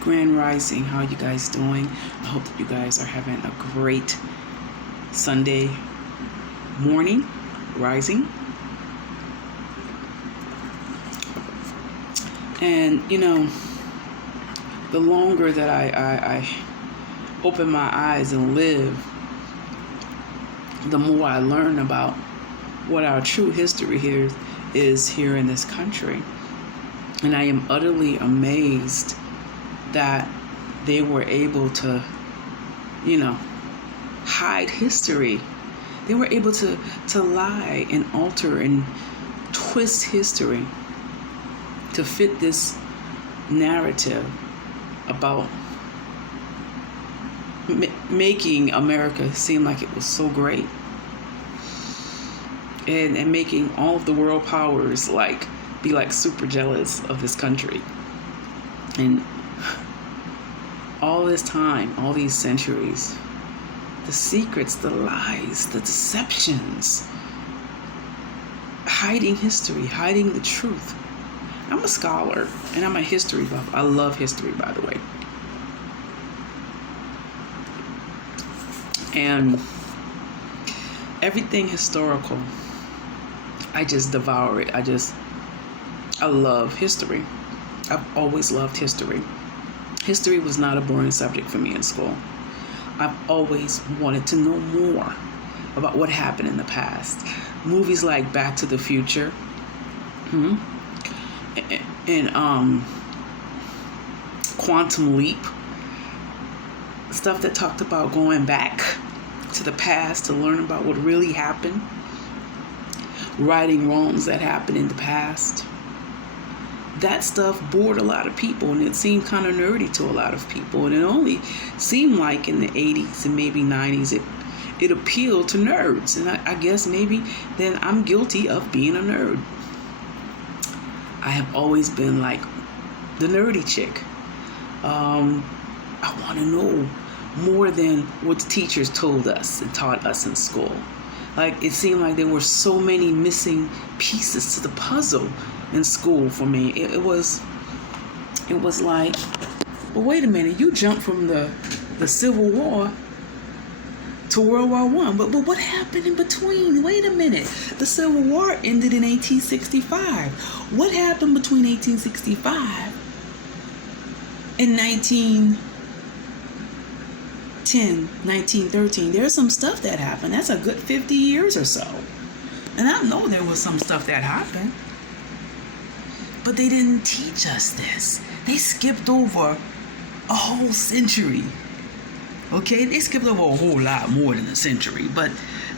Grand Rising. How you guys doing? I hope that you guys are having a great Sunday morning, rising. And the longer that I open my eyes and live, the more I learn about what our true history here is here in this country. And I am utterly amazed that they were able to, hide history. They were able to lie and alter and twist history to fit this narrative about making America seem like it was so great, and making all of the world powers be super jealous of this country. And all this time, all these centuries, the secrets, the lies, the deceptions, hiding history, hiding the truth. I'm a scholar and I'm a history buff. I love history, by the way. And everything historical, I just devour it. I love history. I've always loved history. History was not a boring subject for me in school. I've always wanted to know more about what happened in the past. Movies like Back to the Future, and Quantum Leap, stuff that talked about going back to the past to learn about what really happened, righting wrongs that happened in the past. That stuff bored a lot of people, and it seemed kind of nerdy to a lot of people. And it only seemed like in the 80s and maybe 90s it appealed to nerds. And I guess maybe then I'm guilty of being a nerd. I have always been like the nerdy chick. I want to know more than what the teachers told us and taught us in school. Like, it seemed like there were so many missing pieces to the puzzle in school for me. It was like, well, wait a minute, you jumped from the Civil War to World War I, but what happened in between? Wait a minute, the Civil War ended in 1865. What happened between 1865 and 1913? There's some stuff that happened. That's a good 50 years or so. And I know there was some stuff that happened. But they didn't teach us this. They skipped over a whole century. Okay? They skipped over a whole lot more than a century. But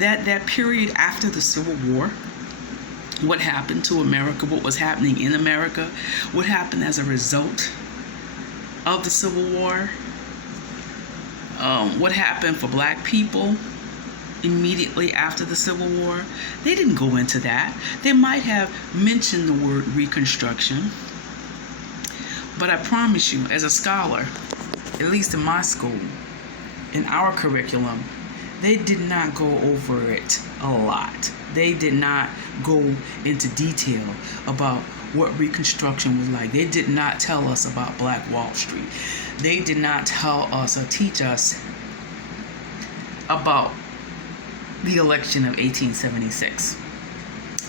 that period after the Civil War, what happened to America, what was happening in America, what happened as a result of the Civil War, what happened for black people immediately after the Civil War, they didn't go into that. They might have mentioned the word Reconstruction, but I promise you, as a scholar, at least in my school, in our curriculum, they did not go over it a lot. They did not go into detail about what Reconstruction was like. They did not tell us about Black Wall Street. They did not tell us or teach us about the election of 1876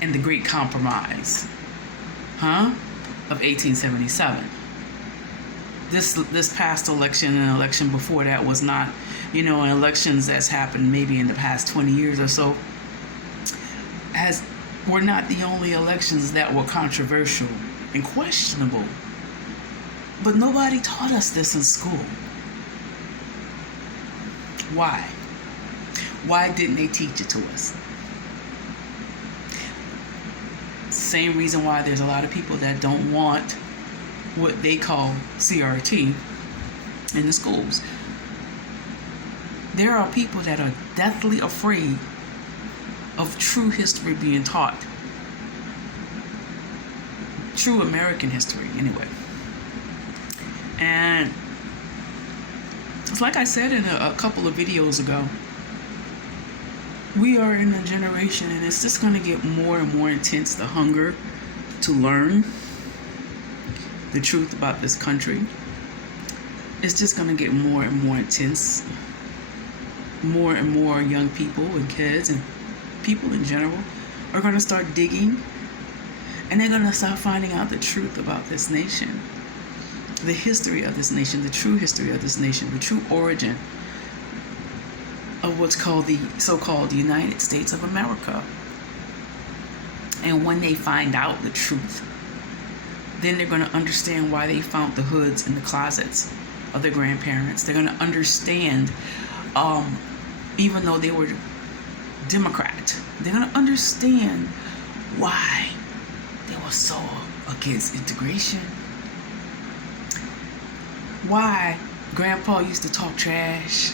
and the Great Compromise, of 1877. This past election and election before that was not, elections that's happened maybe in the past 20 years or so, were not the only elections that were controversial and questionable. But nobody taught us this in school. Why? Why didn't they teach it to us? Same reason why there's a lot of people that don't want what they call CRT in the schools. There are people that are deathly afraid of true history being taught. True American history, anyway. And it's like I said in a couple of videos ago, we are in a generation, and it's just going to get more and more intense, the hunger to learn the truth about this country. it's just going to get more and more intense. More and more young people and kids and people in general are going to start digging, and they're going to start finding out the truth about this nation, the history of this nation, the true history of this nation, the true origin of what's called the so-called United States of America. And when they find out the truth, then they're going to understand why they found the hoods in the closets of their grandparents. They're going to understand, even though they were Democrat, they're going to understand why they were so against integration. Why Grandpa used to talk trash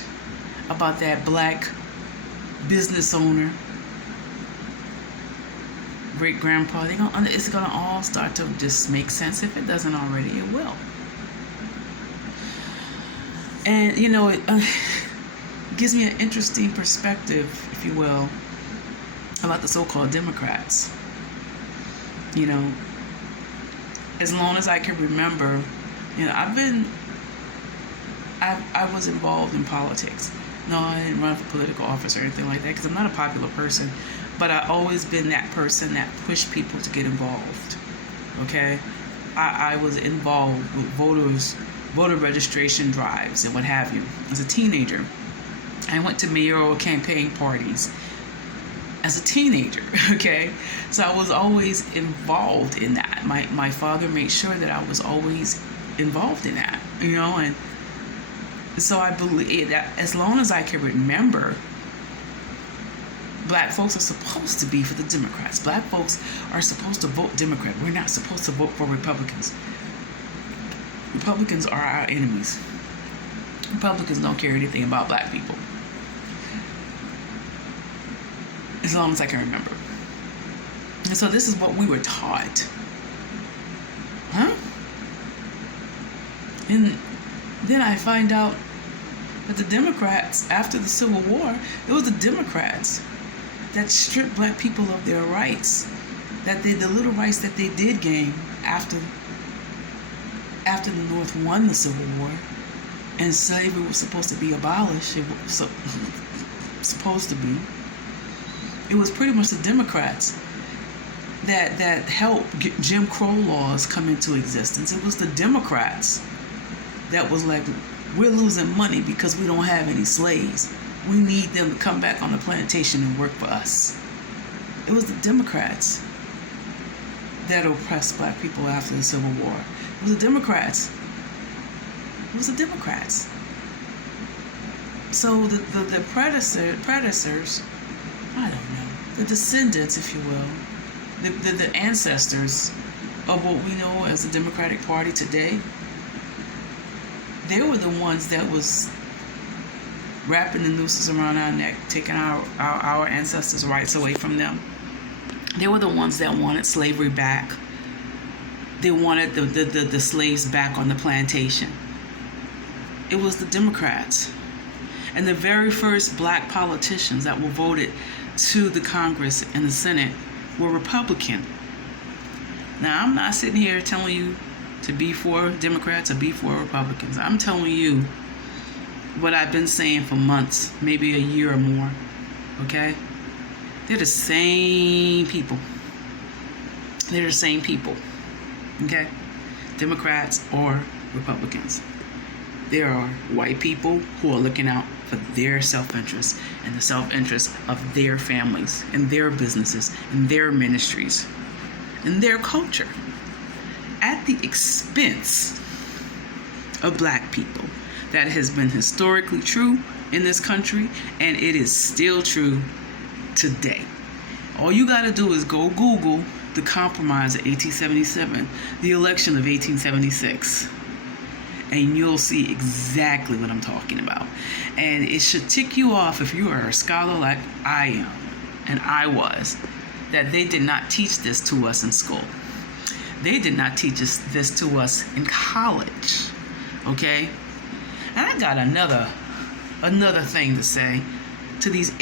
about that black business owner. Great grandpa. It's gonna all start to just make sense. If it doesn't already, it will. And it gives me an interesting perspective, if you will, about the so-called Democrats. As long as I can remember, I was involved in politics. No, I didn't run for political office or anything like that because I'm not a popular person. But I've always been that person that pushed people to get involved. Okay? I was involved with voter registration drives and what have you. As a teenager, I went to mayoral campaign parties as a teenager. Okay? So I was always involved in that. My father made sure that I was always involved in that. And so I believe that as long as I can remember, black folks are supposed to be for the Democrats. Black folks are supposed to vote Democrat. We're not supposed to vote for Republicans. Republicans are our enemies. Republicans don't care anything about black people. As long as I can remember. And so this is what we were taught. Huh? And then I find out that the Democrats, after the Civil War, it was the Democrats that stripped black people of their rights, the little rights that they did gain after the North won the Civil War, and slavery was supposed to be abolished. It was supposed to be. It was pretty much the Democrats that helped get Jim Crow laws come into existence. It was the Democrats that was like, we're losing money because we don't have any slaves. We need them to come back on the plantation and work for us. It was the Democrats that oppressed black people after the Civil War. It was the Democrats. So the predecessors, I don't know, the descendants, if you will, the ancestors of what we know as the Democratic Party today, they were the ones that was wrapping the nooses around our neck, taking our ancestors' rights away from them. They were the ones that wanted slavery back. They wanted the slaves back on the plantation. It was the Democrats. And the very first black politicians that were voted to the Congress and the Senate were Republican. Now, I'm not sitting here telling you to be for Democrats or be for Republicans. I'm telling you what I've been saying for months, maybe a year or more. Okay? They're the same people. Okay? Democrats or Republicans. There are white people who are looking out for their self-interest and the self-interest of their families and their businesses and their ministries and their culture at the expense of black people. That has been historically true in this country, and it is still true today. All you got to do is go Google the compromise of 1877, the election of 1876, and you'll see exactly what I'm talking about. And it should tick you off if you are a scholar like I am, and I was, that they did not teach this to us in school. They did not teach us this to us in college, okay? And I got another thing to say to these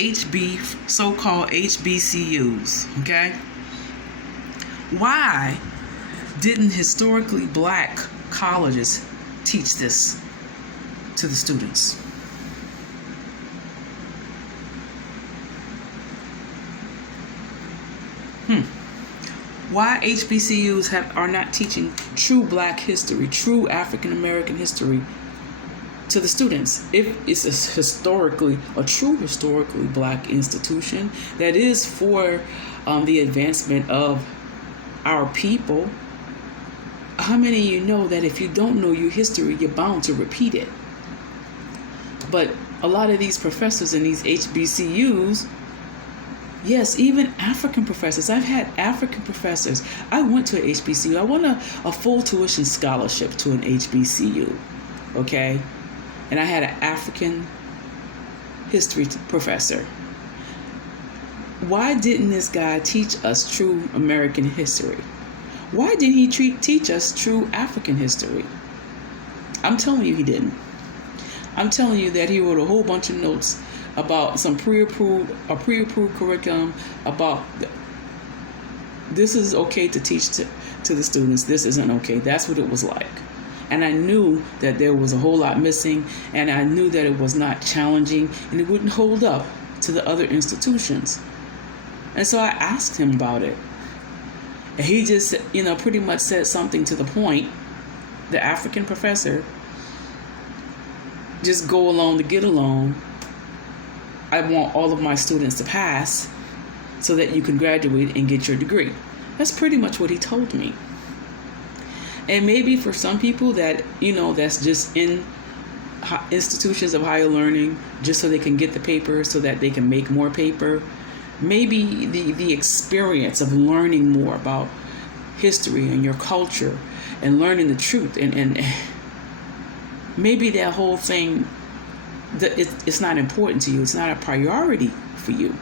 so-called HBCUs, okay? Why didn't historically black colleges teach this to the students. Why HBCUs are not teaching true Black history, true African American history to the students? If it's a true historically Black institution that is for the advancement of our people, how many of you know that if you don't know your history, you're bound to repeat it? But a lot of these professors in these HBCUs, yes, even African professors. I've had African professors. I went to an HBCU. I won a full tuition scholarship to an HBCU, okay? And I had an African history professor. Why didn't this guy teach us true American history? Why didn't he teach us true African history? I'm telling you he didn't. I'm telling you that he wrote a whole bunch of notes about some pre-approved curriculum about this is okay to teach to the students, this isn't okay. That's what it was like. And I knew that there was a whole lot missing, and I knew that it was not challenging, and it wouldn't hold up to the other institutions. And so I asked him about it. And he just, pretty much said something to the point, the African professor, just go along to get along. I want all of my students to pass so that you can graduate and get your degree. That's pretty much what he told me. And maybe for some people that, that's just in institutions of higher learning, just so they can get the paper, so that they can make more paper. Maybe the experience of learning more about history and your culture and learning the truth and maybe that whole thing, it's not important to you. It's not a priority for you.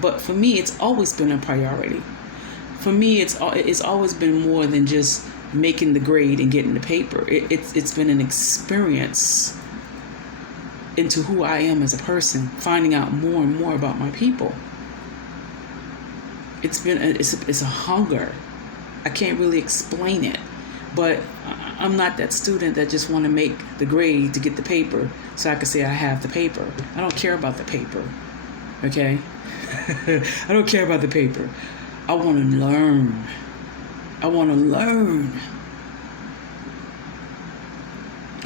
But for me, it's always been a priority. For me, it's always been more than just making the grade and getting the paper. It's been an experience into who I am as a person, finding out more and more about my people. It's a hunger. I can't really explain it, but I'm not that student that just want to make the grade to get the paper so I can say I have the paper. I don't care about the paper, okay? I don't care about the paper. I want to learn. I want to learn.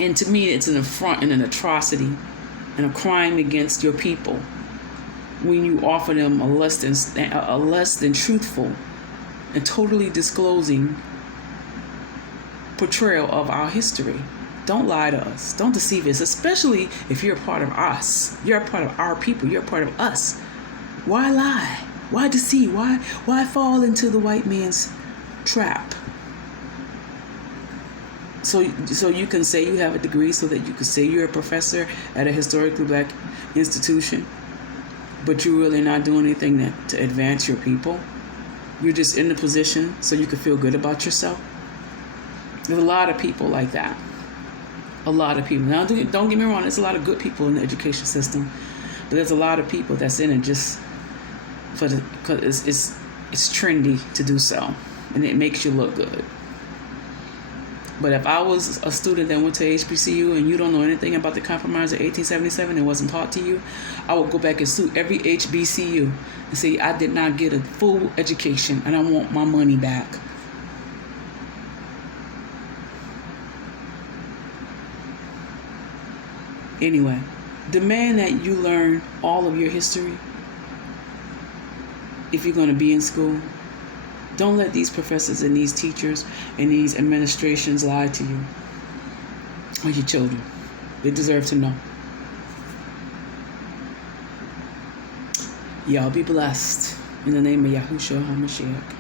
And to me, it's an affront and an atrocity and a crime against your people when you offer them a less than truthful and totally disclosing portrayal of our history. Don't lie to us. Don't deceive us, especially if you're a part of us. You're a part of our people. You're a part of us. Why lie? Why deceive? Why fall into the white man's trap? So you can say you have a degree, so that you can say you're a professor at a historically Black institution, but you're really not doing anything to advance your people. You're just in the position so you can feel good about yourself. There's a lot of people like that. A lot of people. Now, don't get me wrong, there's a lot of good people in the education system, but there's a lot of people that's in it just because it's trendy to do so, and it makes you look good. But if I was a student that went to HBCU and you don't know anything about the Compromise of 1877 and wasn't taught to you, I would go back and sue every HBCU and say I did not get a full education and I want my money back. Anyway, demand that you learn all of your history if you're going to be in school. Don't let these professors and these teachers and these administrations lie to you or your children. They deserve to know. Y'all be blessed in the name of Yahushua HaMashiach.